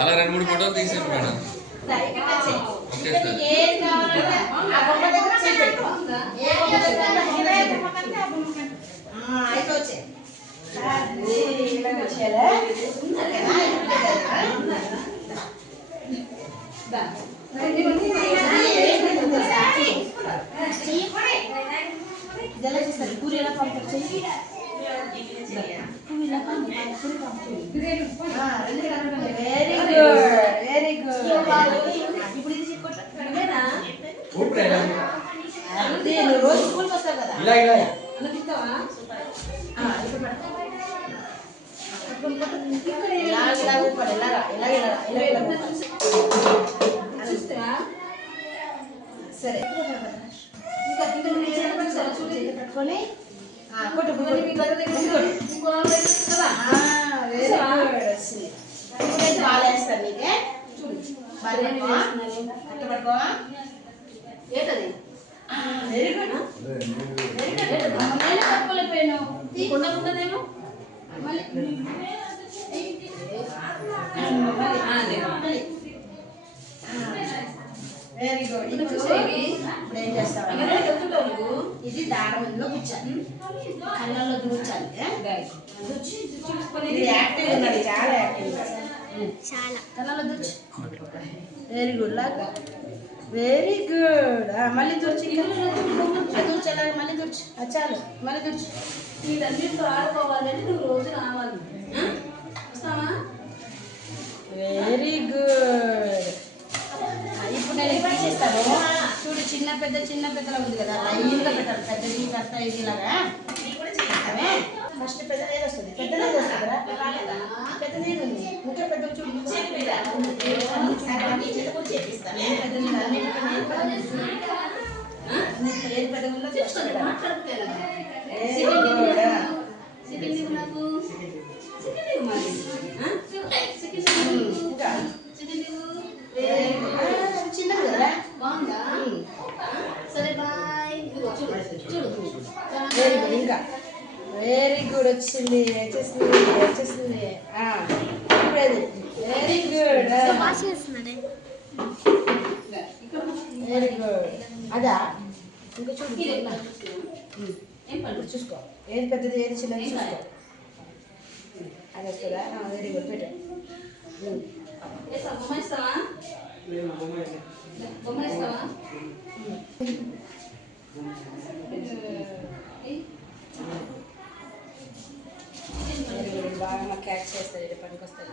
అలా 2-3 ఫోటోలు తీసాను మేడం. పూరి ఎలా పంపించండి. Very good, very good. ఇప్పుడు ఇది నువ్వు రోజు స్కూల్కి వస్తావు కదా, సరే పట్టుకొని బాగాలేస్తారు నీకే పట్టుకో. ఏంటది? వెరీ గుడ్, పట్టుకోలేకపోయాను. ఉండదేమో మళ్ళీ వెరీ గుడ్. ఇప్పుడు ఏం చేస్తావు? ఇది దారంలో కూర్చోాలి, కళ్ళల్లో దూర్చాలి. ఇది యాక్టివ్ ఉన్నది, చాలా యాక్టివ్ ఉన్నది. కళ్ళల్లో దూర్చు. వెరీ గుడ్, లాగా వెరీ గుడ్. మళ్ళీ దూర్చి, దూర్చాలి, మళ్ళీ దూర్చు. చాలు, మళ్ళీ దూర్చు. వీటన్నిటితో ఆడుకోవాలంటే నువ్వు రోజు రావాలి. వస్తావా? Very good. ఇప్పుడు నేను తీసేస్తాను చూడు. చిన్న పెద్దలా ఉంది కదా, లైన్గా పెట్టాలి. పెద్దది కట్ట ఇదిలాగా ఫస్ట్ పెద్దది ఏది వస్తుంది? పెద్దది ఏది వస్తుంది కదా, పెద్దది ఏది ఉంది? ఇంకా పెద్ద చూడు. ఏది పెద్దగా ఉందో చూస్తుంది. చిన్నది కదా, బాగుందా? సరే బాయ్. Very good. ఇంకా వెరీ గుడ్. వచ్చేసింది. ఇప్పుడు వెరీ గుడ్, వెరీ గుడ్. అదా ఇంకా చూడు. చూసుకో, ఏది పెద్దది ఏది చిన్నది చూసుకో. అది వస్తుందా? Very good. పెట్టు. బొమ్మ ఇస్తావా? బొమ్మ ఇస్తావా? బాగా క్యాచ్ చేస్తారు, ఇది పనికి వస్తారు.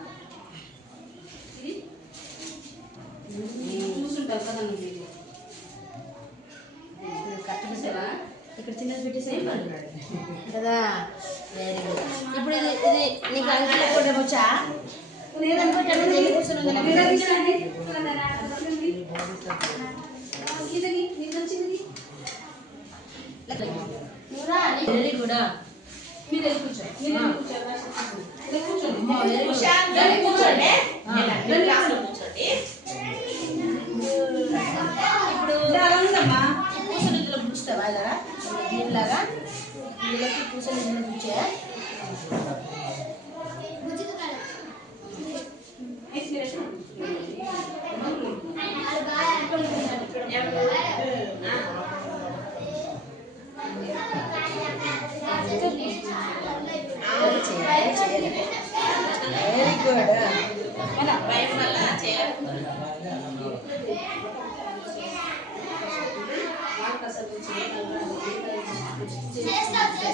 చూసుంటావు కదా నువ్వు. ఇది కరెక్ట్ పెట్టావా? ఇక్కడ చిన్నది పెట్టేసే కదా. Very good. ఇప్పుడు ఇది నీకు అంకెల కూడా వచ్చా? కూర్చొని వెరీ గుడ్. మీరు కూర్చోండి. పూసలు ఇందులో పూస్తావా? ఇలాగా దీనిలాగా ఇందులోకి పూసలు ఇందులో పూచే. Very good.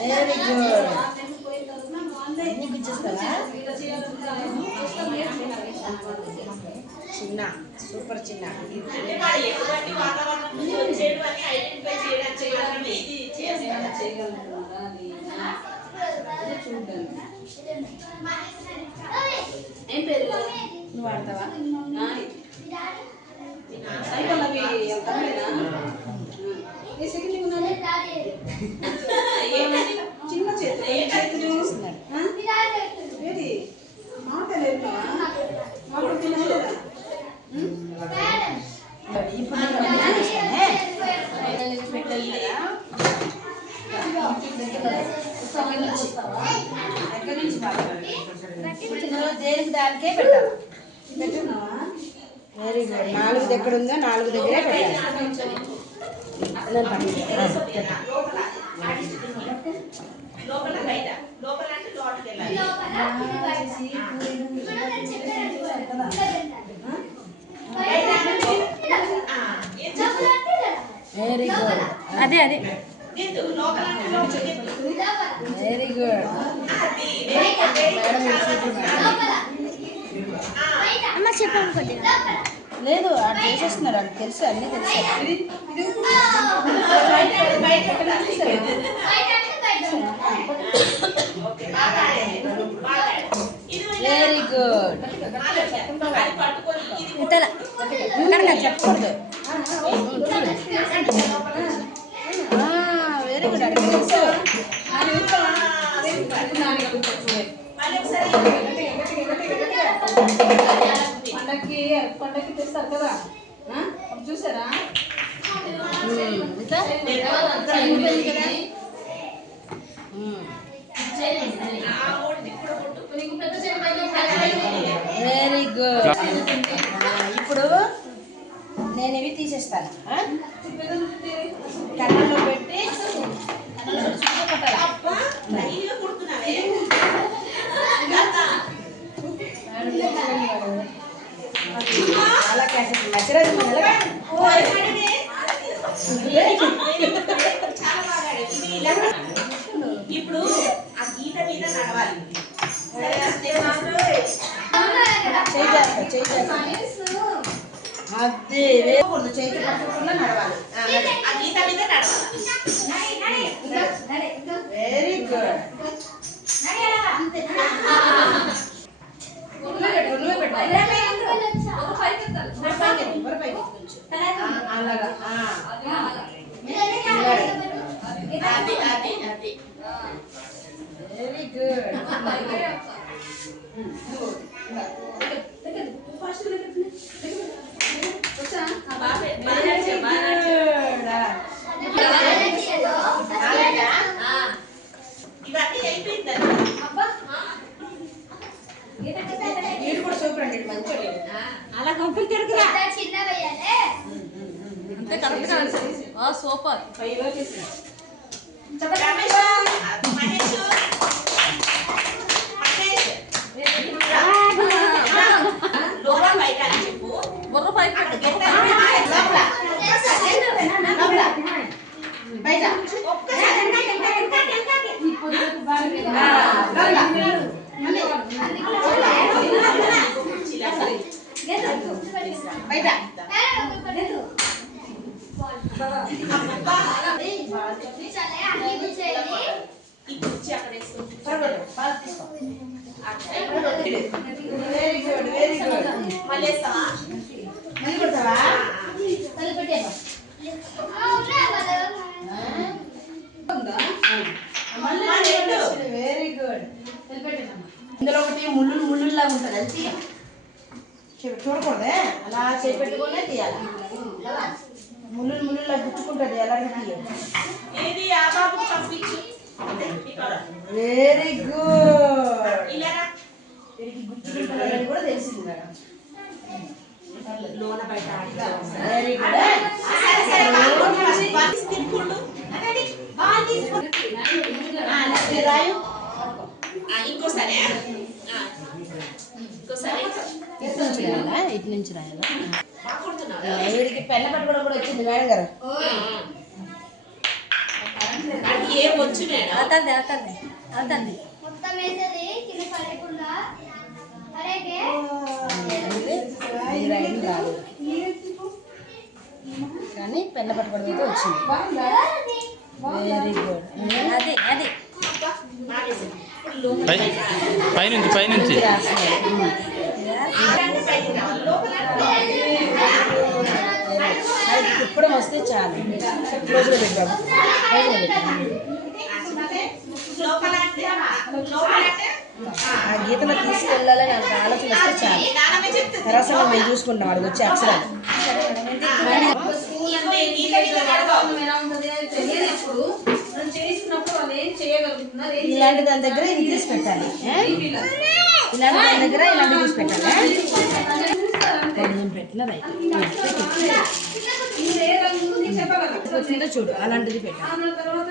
Very good. నీకు ఇచ్చేస్తావా? చిన్న సూపర్ చిన్న. ఏం పేరు? నువ్వు ఆడతావా? చిన్న చేతి చూస్తున్నాడు. ఇప్పుడు పెట్టాలి కదా. దేనికి దానికే పెట్టాలి. Very good. 4 ఎక్కడ ఉందో 4 దగ్గరే పెట్టాలి. Very good. అదే అదే వెరీ గుడ్ అమ్మ చెప్పాము కొద్దిగా. లేదు అది చేసేస్తున్నారు, అది తెలుసు, అన్నీ తెలుసు. Very good. ఇతల చెప్పకూడదు. వెరీ గుడ్, అది తెలుసు. పండక్కి తెస్తారు కదా, చూసారా? Very good. ఇప్పుడు నేను ఇవి తీసేస్తాను. కన్నంలో పెట్టి అలా క్యాసెట్ నచ్చరాదు. ఇప్పుడు ఆ గీత మీద నడవాలి. అదే వేయకూడదు, చేతి పట్టుకుండా నడవాలి. ఆ గీత మీద నడవాలి. Very good. అలాగా వెరీ గుడ్. ఇవన్నీ అయిపోయింది. వీడు కూడా సూపర్ అండి, మంచిగా. అలా కంపెనీ తిరుగురా అంతే కరెక్ట్గా సూపర్. రమేష్, మహేష్, లోపల బయట అని చెప్పు. బుర్ర పైకి బయట బయట వెరీ గుడ్. Very good. మళ్ళీ వేస్తావా? మళ్ళీ కొడతావా? Very good. ఇందులో ఒకటి ముళ్ళులాగా ఉంటుంది, అది తీయాలి. చూడకూడదే, అలా చేపెట్టుకునే తీయాలి. ముళ్ళులా గుచ్చుకుంటుంది, అలాగే తీయాలి. ఏది ఆ బాబుకి పంపించు. Very good. ఇలా వీడికి గుచ్చుకుంటున్నారని కూడా తెలిసింది మేడం. లోన బయట వెరీ గుడ్. తినుకుంటూ రాయు ఇంకోసారి ఇటు నుంచి రాయాలా? బాగా కొడుతున్నావు. వీడికి పెళ్ళ పట్టుకోవడం కూడా వచ్చింది మేడం గారు. అది ఏం వచ్చు మేడం? అవుతుంది అవుతుంది అవుతుంది. ఇది రాయడం రాదు కానీ పెళ్ళ పట్టుకోవడం అయితే వచ్చింది. Very good. అది అది పైనుంచి పైనుంచి ఇప్పుడు వస్తే చాలు. రోజులో పెట్టాము, రోజులో పెట్టాము. ఆ గీతలో తీసుకెళ్ళాలని నాకు ఆలోచన వస్తే చాలు. తర్వాత మేము చూసుకుంటాం, వాడికి వచ్చే అక్షరాలు. చేసినప్పుడు వాళ్ళు ఏం చేయగలుగుతున్నారు, ఇలాంటి దాని దగ్గర ఇది తీసి పెట్టాలి. ఇలాంటి దాని దగ్గర ఇలాంటి చూసి పెట్టాలి. పెట్టిన రైట్ వచ్చిందో చూడు, అలాంటిది పెట్టాలి. తర్వాత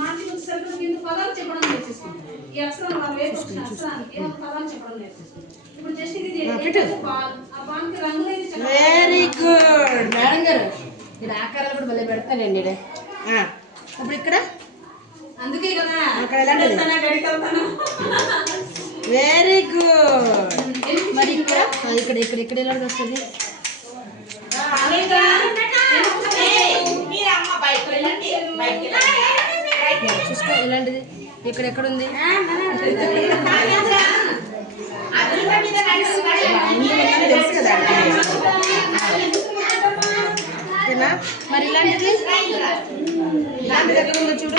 మార్చి వచ్చేసరికి కింద పదాలు చెప్పడం నేర్చేసుకుంటాం. ఈ అక్షరం మనం వేసుకొచ్చిన అక్షరానికి పదాలు చెప్పడం నేర్చేసుకుంటాం. ఇప్పుడు జస్ట్ ఇది బాల్, ఆ బాల్కి రంగు అనేది వెరీ గుడ్ మేడం గారు. ఇది ఆకారాలు కూడా భలే పెడతానండి. ఇప్పుడు ఇక్కడ అందుకే కదా అక్కడ ఎలాంటిది? Very good. మరి ఇక్కడ ఇక్కడ ఇక్కడ ఇక్కడ ఎలాంటిది వస్తుంది? చూసుకో ఎలాంటిది ఇక్కడ ఎక్కడ ఉంది? తెలుసు కదా మరి ఇలాంటిది ఇలాంటిది ఎక్కడ ఉందో చూడు.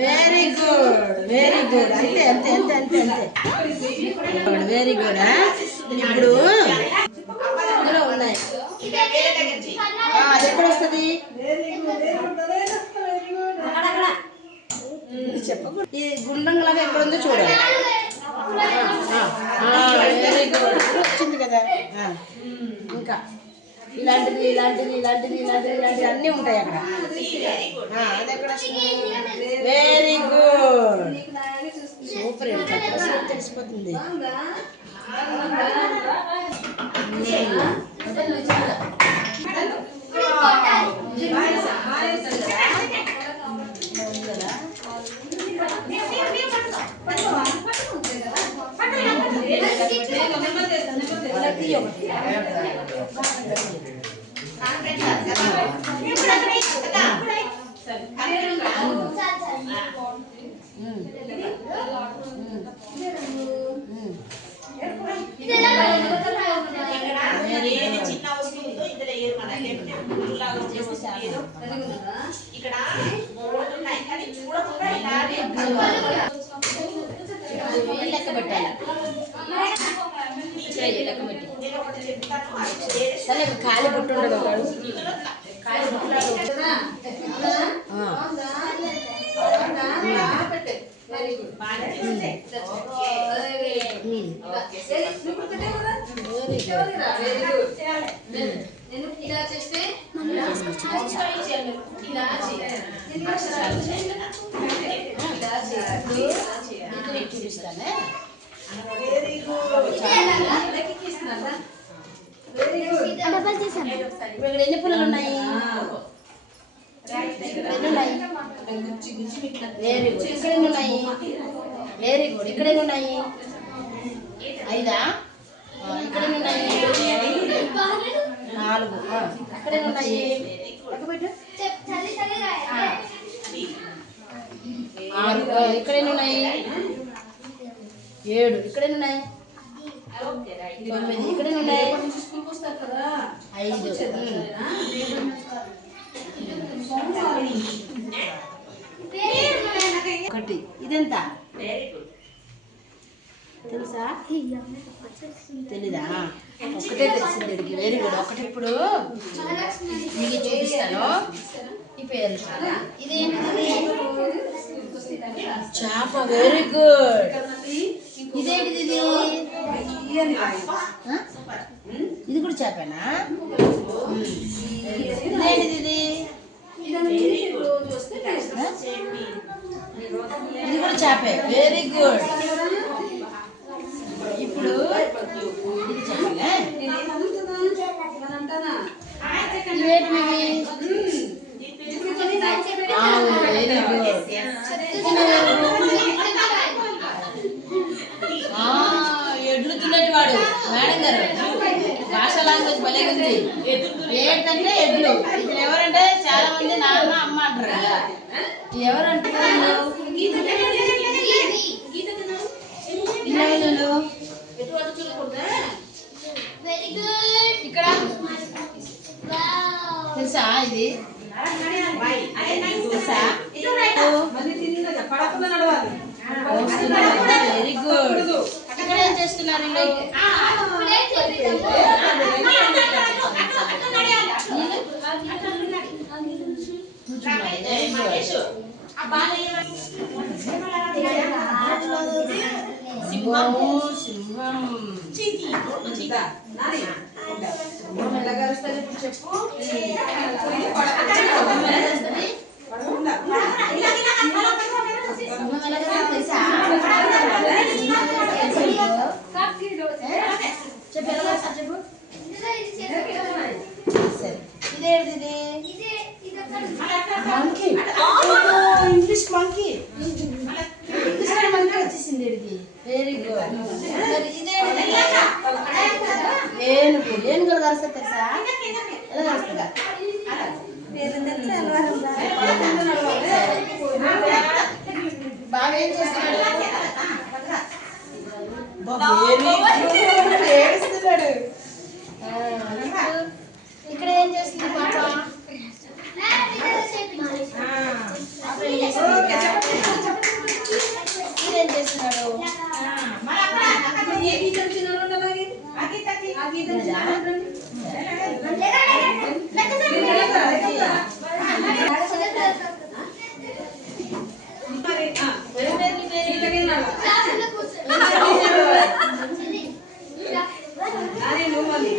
Very good very good. అంతే అంతే అంతే అంతే అంతే వెరీ గుడ్. ఇప్పుడు ఇందులో ఉన్నాయి. అది ఎక్కడ వస్తుంది? ఈ గుండ్రంలాగా ఎక్కడ ఉందో చూడాలి. వెరీ గుడ్ వచ్చింది కదా. ఇంకా ఇలాంటిది ఇలాంటిది ఇలాంటిది ఇలాంటిది ఇలాంటివి అన్నీ ఉంటాయి అక్కడ. అది ఎక్కడ వస్తుంది? Very good super. తెలిసిపోతుంది. చిన్న వస్తువుతో ఇందులో ఇక్కడ ఉన్నాయి కానీ చూడకుండా ఇలాగే లెక్క పెట్టాలి. లెక్క పెట్టి ఖాళీ పుట్టు ఉండదు. ఖాళీ పుట్టు ఇలా చేస్తే చూపిస్తానే. ఇక్కడ ఎన్ని పుల్లలు ఉన్నాయి? Very good. ఇక్కడ ఎన్ని ఉన్నాయి? Very good. ఇక్కడ ఎన్ని ఉన్నాయి? 5. ఇక్కడ ఎన్ని ఉన్నాయి? 4. ఇక్కడ ఎన్ని ఉన్నాయి? లెక్కపెట్టు. 6. ఇక్కడ ఎన్ని ఉన్నాయి? 7. ఇక్కడ ఎన్ని ఉన్నాయి? 9. ఇక్కడ ఎన్ని ఉన్నాయి? 5. ఒకటి. ఇదెంత తెలుసా? తెలీదా? ఒకటే తెలిసింది వీడికి. Very good. ఒకటి. ఇప్పుడు మీకు చూపిస్తాను. ఈ పేరు ఇదేంటిది? చేప. Very good. ఇదేంటిది? ఇది కూడా చేపేనా? ఇదేంటిది? ఇది కూడా చేపే. Very good. ఇప్పుడు ఇది చేపలే. ఇవేంటి? Very good. ఎడ్లు తున్నట్టు వాడు మేడం గారు. భాష లాంగ్వేజ్ భలే ఉంది. ఏంటంటే ఎడ్లు. ఇక్కడ ఎవరంటే చాలా మంది నాన్న అమ్మ అంటారు కదా. ఎవరంటున్నారు? ఇక్కడ తెలుసా? ఇది తెలుసా? Very good. ఇక్కడ ఏం చేస్తున్నారు? మహేష్ ఆ బాల్ సింహము సింహం చీతి చీత నాని సింహం ఎలా కలుస్తుంది ఇప్పుడు చెప్పు సింహం ఎలా కలుస్తుంది తెలుసా? చెప్పు ఎలా కలుస్తుంది చెప్పు సరే ఇదేంటిది monkey English monkey English monkey వచ్చేసింది ఇది వెరీ గుడ్ ఇదేంటిది ఏనుగు ఏనుగులు కలుస్తుంది తెలుసా ఎలా కలుస్తుందా బాగా ఏం చేస్తున్నాడు ఏడుస్తున్నాడు ఇక్కడ ఏం చేస్తుంది పాప మీరేం చేస్తున్నాడు ఏ గీత వచ్చినారు అలాగే ఆ గీత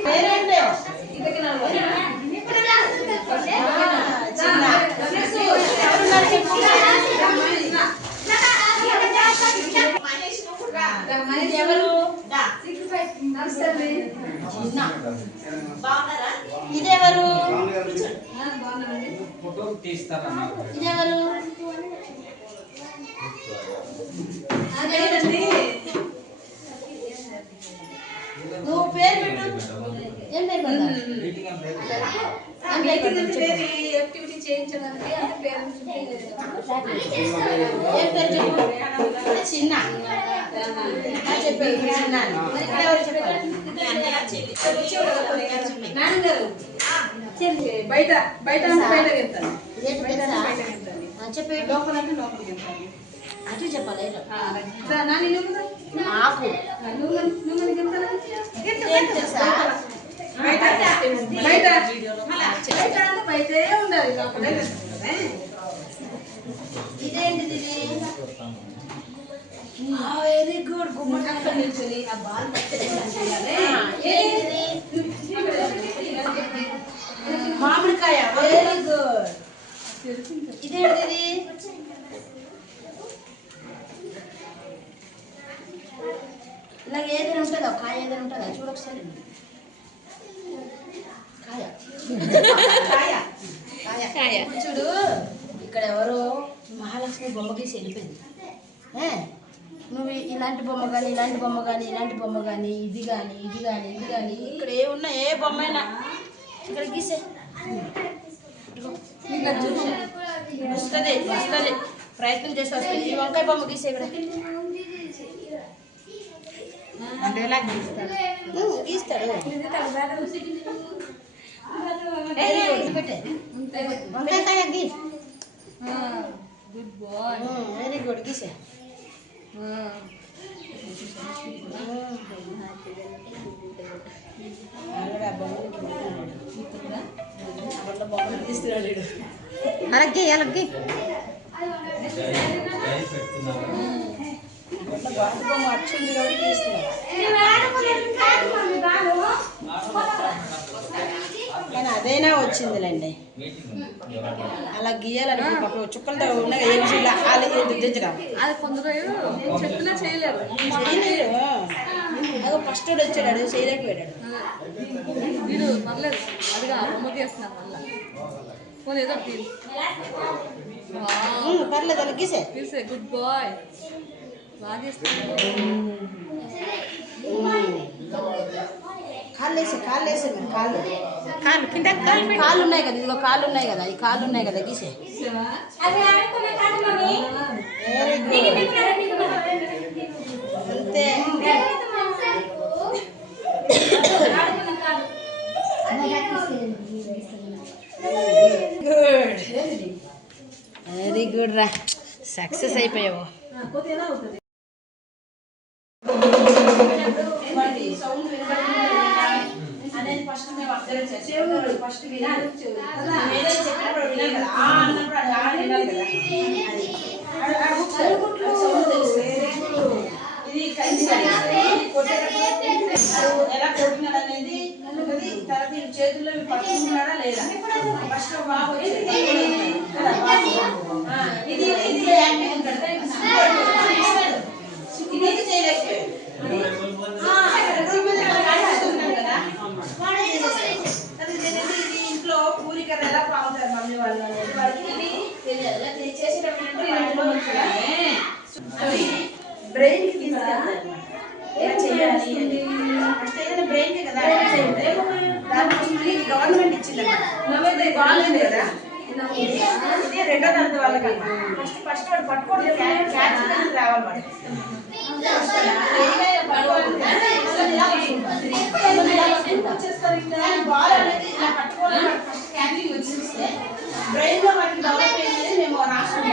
పేరేంటి మహేష్ నువ్వు రా ఎవరు దా బాగున్నారా ఇదెవరు ఫోటో తీస్తారన్నారు ఇదెవరు నువ్వు పేరు పెట్టు ఏం పేరు పెట్టాలి యాక్టివిటీ చేయించడానికి అంటే పేరెంట్స్ ఏం పేరు చెప్పు చిన్న చెప్పారు చిన్న మరి ఇక్కడ ఎవరు చెప్పారు నాన్నగారు బయట బయట అంటే బయటకు వెళ్తాను ఇదేంటి తెలుసా? చెప్పి లోపలంటే లోపలికి వెళ్తాను అటు చెప్పాలి నాని నువ్వు ఆకు నువ్వు వెళ్తాను ఏం తెలుసా బయట బయట బయట అంటే బయటే ఉండాలి లోపలే ఇదేంటిది ఇది వెరీ గుడ్ గుమ్మడి నిల్చొని ఆ బాల్ ఏంటిది మామిడికాయ వెరీ గుడ్ ఇదేంటిది ఇలాగ ఏదైనా ఉంటుందా కాయ ఏదైనా ఉంటుందా చూడొకసారి కాయ కాయ కాయ ఇప్పుడు చూడు ఇక్కడ ఎవరో మహాలక్ష్మి బొమ్మ గీసి వెళ్ళిపోయింది నువ్వు ఇలాంటి బొమ్మ కానీ ఇలాంటి బొమ్మ కానీ ఇలాంటి బొమ్మ కానీ ఇది కానీ ఇది కానీ ఇది కానీ ఇక్కడ ఏ ఉన్నా ఏ బొమ్మ అయినా ఇక్కడ గీసే వస్తుంది వస్తుంది ప్రయత్నం చేసి వస్తుంది ఈ వంకాయ బొమ్మ గీసే ఇక్కడ అంటే ఎలా గీస్తాడు గీస్తాడు పెట్టే వంకాయ గీ గుడ్ బాయ్ వెరీ గుడ్ గీసే అలాగే అలాగే బాబు అచ్చింది కాబట్టి గీస్తున్నాడు కానీ అదైనా వచ్చిందిలేండి అలా గీయాలని పాపం చుక్కలతో ఉన్నాయి దించగా అది కొందరు నేను చెప్పినా చేయలేరు అదో ఫస్ట్ వచ్చాడు చేయలేకపోయాడు వీడు పర్లేదు అదిగా బొమ్మ గీస్తున్నారు మళ్ళీ పోనీ ఏదో పర్లేదు అలా గీసే తీసే గుడ్ బాయ్ బాగా గీస్తున్నారు కాళ్ళు వేసే మరి కాళ్ళు కాళ్ళు కింద కాళ్ళు ఉన్నాయి కదా ఇదిగో కాళ్ళు ఉన్నాయి కదా ఈ కాళ్ళు ఉన్నాయి కదా గీసే వెరీ గుడ్ అంతే గుడ్ వెరీ గుడ్ రా సక్సెస్ అయిపోయావు అనేది ఫస్ట్ మేము అబ్జర్వ్ చేస్తాం ఫస్ట్ వినాలి చెప్పినప్పుడు వినాలి కదా అన్నప్పుడు బాబు ఇది యాక్టివ్ ఉంటాడు ఇది చేయలేకపోయాడు కదా ఇది ఇంట్లో పూరికలు ఎలా పాముతారు మమ్మీ వాళ్ళు అనేది వాళ్ళకి ఇది తెలియదు చేసేటప్పుడు బ్రెయిన్ కి తీసుకెళ్తారు చేయాలి ఫస్ట్ ఏదైనా బ్రెయిన్ కి కదా దానికోసం గవర్నమెంట్ ఇచ్చింది బాగుంది కదా ఇది రెండో తరగతి వాళ్ళకన్నా ఫస్ట్ వాడు పట్టుకోవడం క్యాచ్ రావాలి వాడు బాల్ అనేది ఇలా పట్టుకోవాలి ఫస్ట్ క్యాచింగ్ వచ్చేస్తే బ్రెయిన్ లో వాటికి డెవలప్ అయ్యేది మేము రాష్ట్రం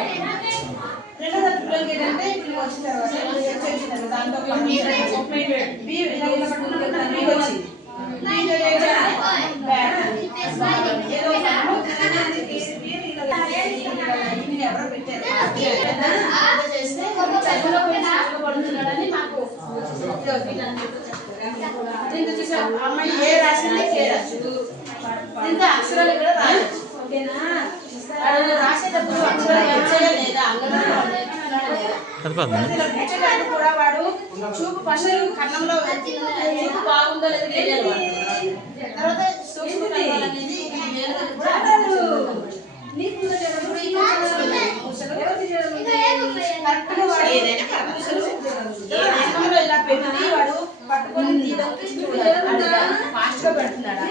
రెండో తరగతి పిల్లలకి ఏంటంటే ఇప్పుడు వచ్చిన తర్వాత దాంతో ఎవరో పెట్టారు చేస్తే పడుతున్నాడని మాకు దీంతో చూసి అమ్మాయి ఏ రాసింది కే రాదు దీంతో అక్షరాలు కూడా రాయొచ్చు ఓకేనా రాసేటప్పుడు అక్షరాలు వచ్చాయా లేదా అంగన్వాడీ కూడా వాడు చూపు ఫస్ట్ కన్నంలో చూపు బాగుందో లేదో తెలియాలి తర్వాత సూక్ష్మ కన్నం అనేది ఇలా పెట్టి వాడు పట్టుకొని ఫాస్ట్ గా పెడుతున్నాడా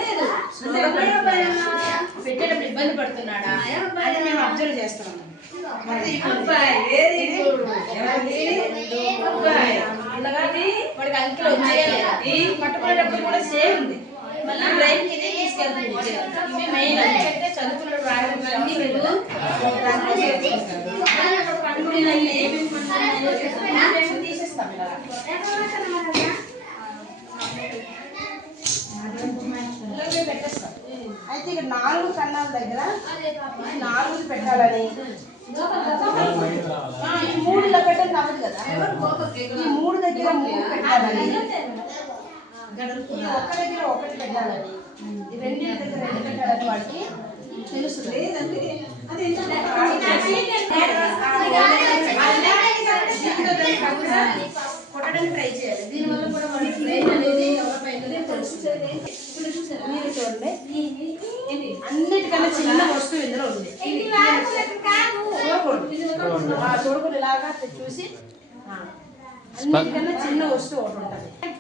పెట్టేటప్పుడు ఇబ్బంది పడుతున్నాడా అని మేము అబ్జర్వ్ చేస్తున్నాం వాడికి అంకెలు వచ్చేయాలి పట్టుకునేటప్పుడు కూడా సేమ్ ఉంది మళ్ళీ బ్రెయిన్ కి తీసుకెళ్తుంది ఇవి మెయిన్ అంటే చదువుకున్నప్పుడు రాయడం తీసేస్తాం పెట్టేస్తాం అయితే ఇక్కడ 4 కన్నాల దగ్గర 4 పెట్టాలని ఈ 3 ఇలా పెట్టాలి అవ్వదు కదా ఈ 3 దగ్గర 3 పెట్టాలని ఒక్క దగ్గర ఒకటి పెట్టాలని ఈ రెండింటి దగ్గర 2 పెట్టాలని వాడికి తెలుస్తుంది కొట్టడానికి ట్రై చేయాలి దీనివల్ల కూడా వాడికి బ్రెయిన్ అనేది డెవలప్ అయిందని తెలుస్తుంది మీరు చూడండి అన్నిటికన్నా చిన్న వస్తువు ఇందులో ఉంది చూడకూడదు ఇలాగా చూసి అన్నిటికన్నా చిన్న వస్తువు ఒకటి ఉంటుంది ఇది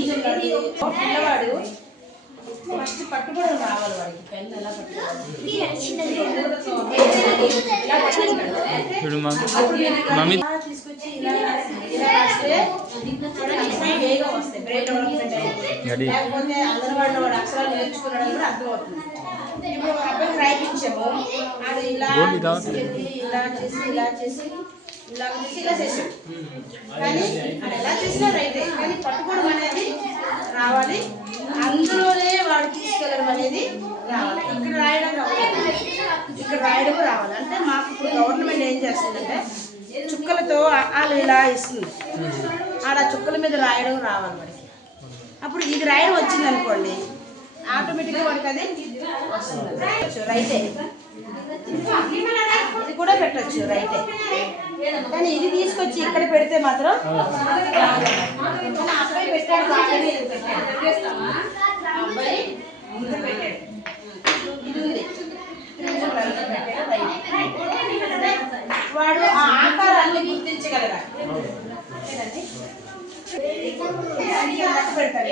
చిన్నది పిల్లవాడు ఫస్ట్ పట్టుకోవడం రావాలి వాడికి పెన్ ఎలా తీసుకొచ్చి ఇలా రాస్తే వేగా వస్తాయి బ్రెయిన్ డెవలప్మెంట్ లేకపోతే అంగన్వాడీలో వాడు అక్షరాలు నేర్చుకున్నాడని కూడా అర్థమవుతుంది ఇప్పుడు అబ్బాయి ప్రయత్నించాము అది ఇలా చేసి ఇలా చేసి ఇలా చేసాం కానీ అది ఎలా చేసినా రైతే కానీ పట్టుకోవడం అనేది రావాలి అందులోనే వాడు తీసుకెళ్ళడం అనేది రావాలి ఇక్కడ రాయడం రావాలి ఇక్కడ రాయడం రావాలి అంటే మాకు ఇప్పుడు గవర్నమెంట్ ఏం చేస్తుందంటే చుక్కలతో వాళ్ళు ఇలా ఇస్తుంది ఆడ చుక్కల మీద రాయడం రావాలి వాడికి అప్పుడు ఇది రాయడం వచ్చింది అనుకోండి ఆటోమేటిక్గా వాడికి అది వస్తుంది రైతే ఇది కూడా పెట్టచ్చు రైతే కానీ ఇది తీసుకొచ్చి ఇక్కడ పెడితే మాత్రం అబ్బాయి పెట్టాడు అబ్బాయి పెట్టాడు ఇది ఉంది వాడు ఆ ఆకారాన్ని గుర్తించగలరా పెడతాడు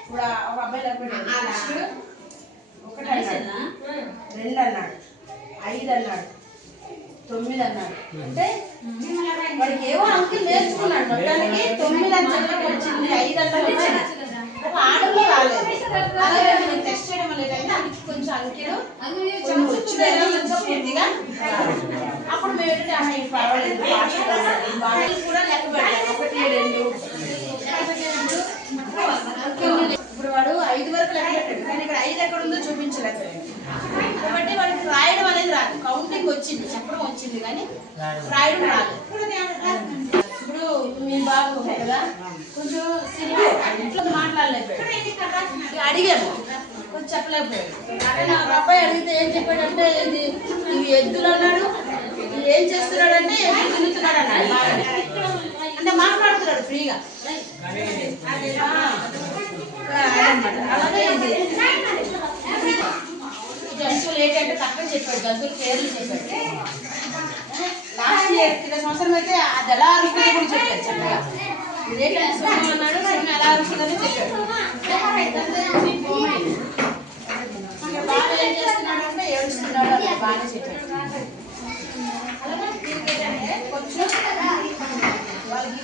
ఇప్పుడు ఒక అబ్బాయి నెక్స్ట్ 1 అన్నాడు 2 అన్నాడు 5 అన్నాడు 9 అన్నాడు అంటే వాడికి ఏవో అంకెలు నేర్చుకున్నాడు మొత్తానికి 9 అని చెప్పి వచ్చింది 5 అంటే వచ్చింది పాడంలో రాలేదు. అలాగే మనం టెస్ట్ చేయడం వల్ల ఏంటంటే అందుకు కొంచెం అంకెలు వచ్చినాయి ఇంకా పూర్తిగా అప్పుడు మేము ఏంటంటే పర్వాలేదు బాగా కూడా లెక్క పెట్టాము 1 2 ఇప్పుడు వాడు 5 వరకు లెక్క పెట్టాడు కానీ ఇక్కడ 5 ఎక్కడ ఉందో చూపించలేదు కాబట్టి వాడికి రాయడం అనేది రాదు. కౌంటింగ్ వచ్చింది, చెప్పడం వచ్చింది కానీ రాయడం రాదు. ఇప్పుడు మీ బాబు ఉన్నాయి కదా కొంచెం సినిమా ఇంట్లో మాట్లాడలేకపోయాడు, అడిగాము కొంచెం చెప్పలేకపోయాడు. నా అబ్బాయి అడిగితే ఏం చెప్పాడంటే ఇవి ఎద్దులు అన్నాడు, ఏం చేస్తున్నాడంటే ఎద్దులు తిరుగుతున్నాడు అన్నాడు. అంటే మాట్లాడుతున్నాడు ఫ్రీగా. అలాగే జంతువులు ఏంటంటే తక్కువ చెప్పాడు, జంతువుల పేర్లు చెప్పాడు. లాస్ట్ ఇయర్ కింద సంవత్సరం అయితే అది ఎలా అరుస్తుందో కూడా చెప్పాడు చక్కగా. ఇదేంటంటే సింహం అన్నాడు, సింహం ఎలా అరుస్తుందని చెప్పాడు. బాగా ఏం చేస్తున్నాడు అంటే ఏడుస్తున్నాడు అని బాగా చెప్పాడు. అలాగే ఏంటంటే కొంచెం వాళ్ళకి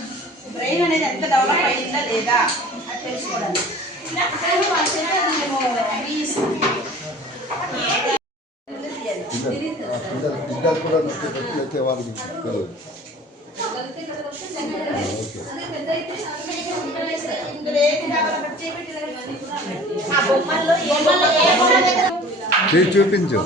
బ్రెయిన్ అనేది ఎంత డెవలప్ అయ్యిందా లేదా అది తెలుసుకోవడానికి వాళ్ళ చేత మేము చూపించు.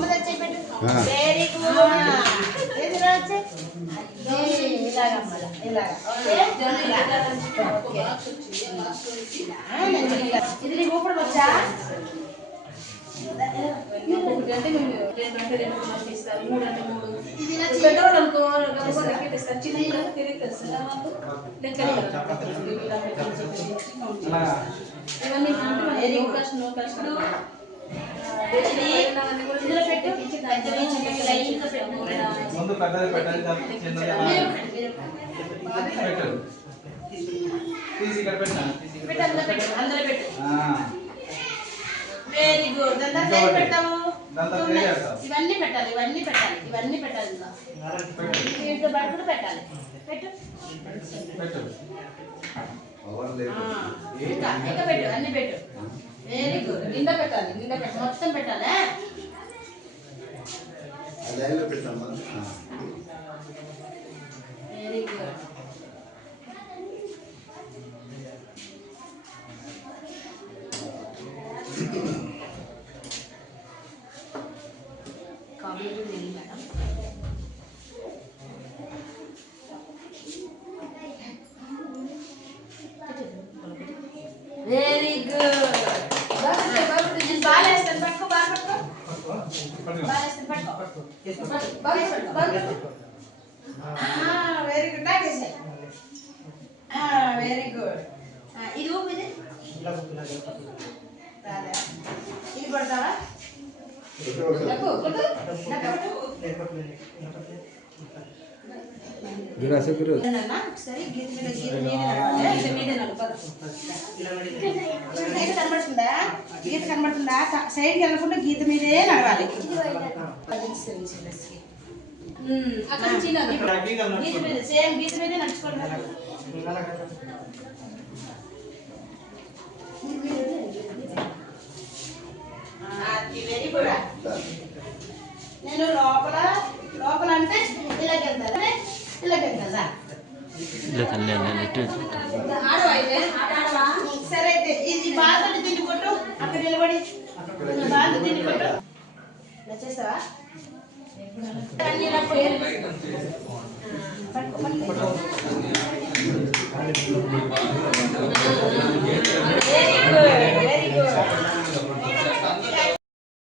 ఇది నీకు ఊపడం వచ్చా? పెట్రోల్ అనుకో లెక్కేస్తారు చిన్న తిరిగి ఇవన్నీ నో కష్టం ఇందులో పెట్టు ముందు పెద్దది పెట్టాలి తీసి ఇక్కడ పెట్టినా అందులో పెట్టు. Very good. దాంట్లో ఏం పెట్టాము? ఇవన్నీ పెట్టాలి, ఇవన్నీ పెట్టాలి, ఇవన్నీ పెట్టాలి. వీటితో పాటు కూడా పెట్టాలి. పెట్టు ఇంకా ఇంకా పెట్టు, అన్ని పెట్టు. Very good. నిండా పెట్టాలి, నిండా పెట్టాలి, మొత్తం పెట్టాలి. Very good. Very good. బాగా వేస్తాను, పట్టుకో, బాగా పట్టుకో, బాగా వేస్తాను, పట్టుకో, వెరీ గుడ్. నాకేసే వెరీ గుడ్. ఇది ఊపు, ఇది ఇది పడతావా? ఒకసారి గీత మీద కనబడుతుందా? గీత కనబడుతుందా? సైడ్కి వెళ్ళకుండా గీత మీదే నడవాలి. గీత మీద సేమ్ గీత మీదే నడుచుకోండి. Very good. నేను లోపల లోపల అంటే ఇలాగెళ్తా, ఇలాగెళ్తా. సరే అయితే ఇది బాగా తిండి కొట్టు, అక్కడ నిలబడి బాగా తిండి కొట్టు. నచ్చేస్తావా? Very good, very good.